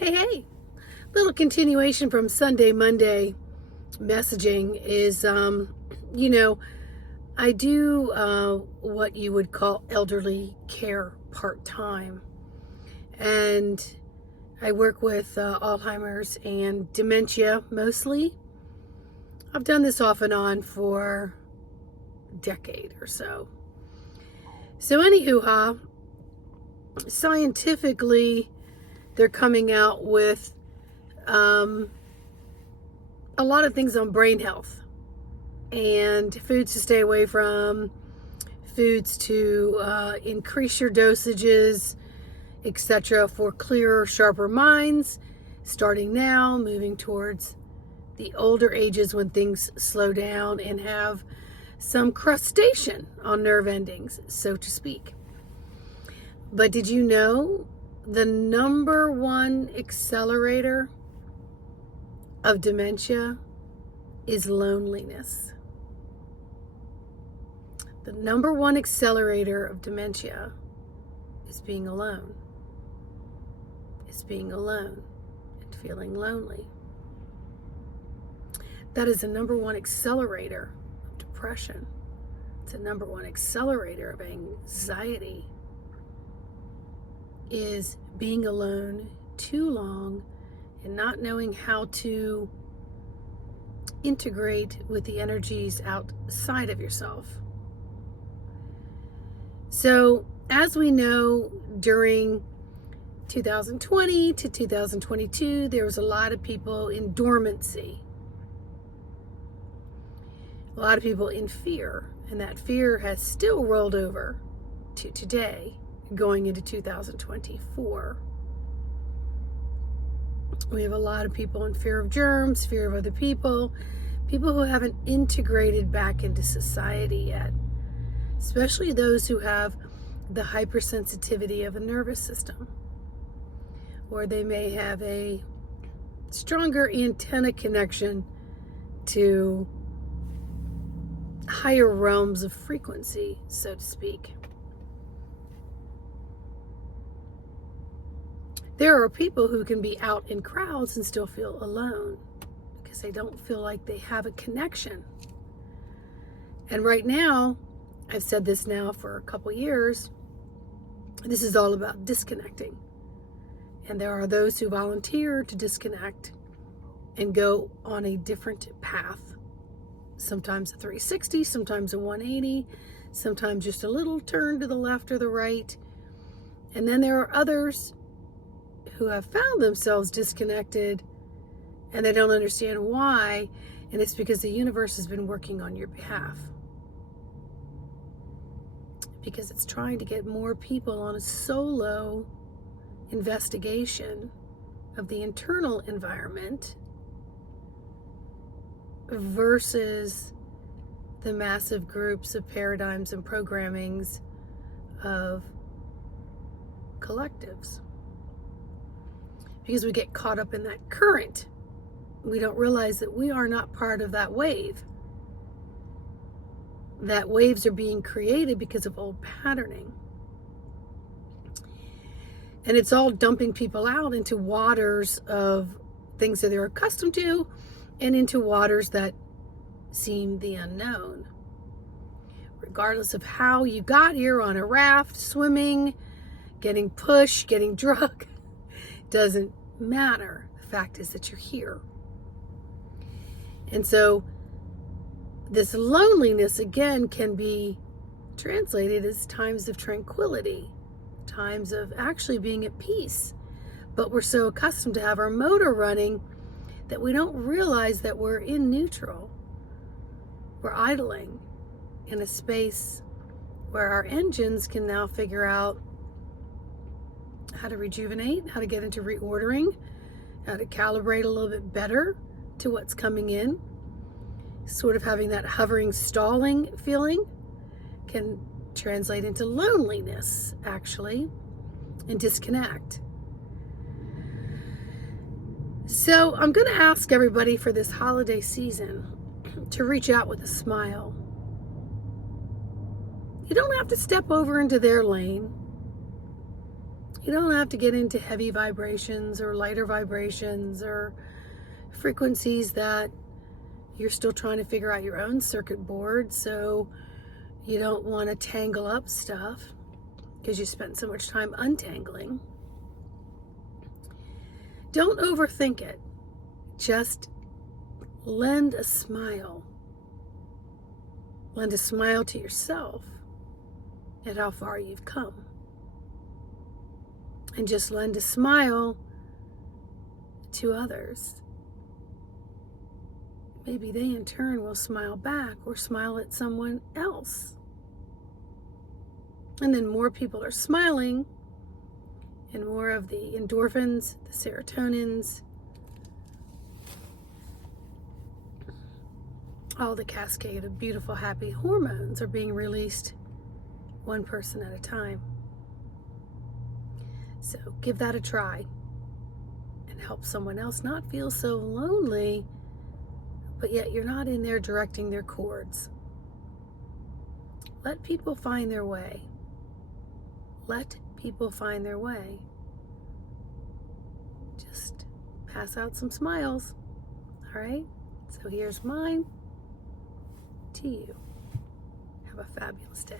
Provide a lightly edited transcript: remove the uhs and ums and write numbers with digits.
Hey, little continuation from Sunday, Monday messaging is, you know, I do what you would call elderly care part time. And I work with Alzheimer's and dementia mostly. I've done this off and on for a decade or so. So, anywho, scientifically, they're coming out with a lot of things on brain health and foods to stay away from, foods to increase your dosages, etc., for clearer, sharper minds, starting now, moving towards the older ages when things slow down and have some crustation on nerve endings, so to speak. But did you know the number one accelerator of dementia is loneliness? The number one accelerator of dementia is being alone. Is being alone and feeling lonely. That is the number one accelerator of depression. It's the number one accelerator of anxiety. Is being alone too long and not knowing how to integrate with the energies outside of yourself. So, as we know, during 2020 to 2022, there was a lot of people in dormancy. A lot of people in fear, and that fear has still rolled over to today, going into 2024. We have a lot of people in fear of germs, fear of other people, people who haven't integrated back into society yet, especially those who have the hypersensitivity of a nervous system, or they may have a stronger antenna connection to higher realms of frequency, so to speak. There are people who can be out in crowds and still feel alone because they don't feel like they have a connection. And right now, I've said this now for a couple years, this is all about disconnecting. And there are those who volunteer to disconnect and go on a different path. Sometimes a 360, sometimes a 180, sometimes just a little turn to the left or the right. And then there are others who have found themselves disconnected and they don't understand why, and it's because the universe has been working on your behalf. Because it's trying to get more people on a solo investigation of the internal environment versus the massive groups of paradigms and programmings of collectives. Because we get caught up in that current, we don't realize that we are not part of that wave. That waves are being created because of old patterning. And it's all dumping people out into waters of things that they're accustomed to and into waters that seem the unknown. Regardless of how you got here, on a raft, swimming, getting pushed, getting drugged, doesn't matter. The fact is that you're here. And so this loneliness, again, can be translated as times of tranquility, times of actually being at peace. But we're so accustomed to have our motor running that we don't realize that we're in neutral. We're idling in a space where our engines can now figure out how to rejuvenate, how to get into reordering, how to calibrate a little bit better to what's coming in. Sort of having that hovering, stalling feeling can translate into loneliness, actually, and disconnect. So I'm going to ask everybody for this holiday season to reach out with a smile. You don't have to step over into their lane. You You don't have to get into heavy vibrations or lighter vibrations or frequencies that you're still trying to figure out your own circuit board, so you don't want to tangle up stuff because you spent so much time untangling. Don't overthink it. Just lend a smile. Lend a smile to yourself at how far you've come. And just lend a smile to others. Maybe they in turn will smile back or smile at someone else. And then more people are smiling, and more of the endorphins, the serotonins, all the cascade of beautiful, happy hormones are being released one person at a time. So give that a try and help someone else not feel so lonely, but yet you're not in there directing their chords. Let people find their way. Let people find their way. Just pass out some smiles. All right? So here's mine to you. Have a fabulous day.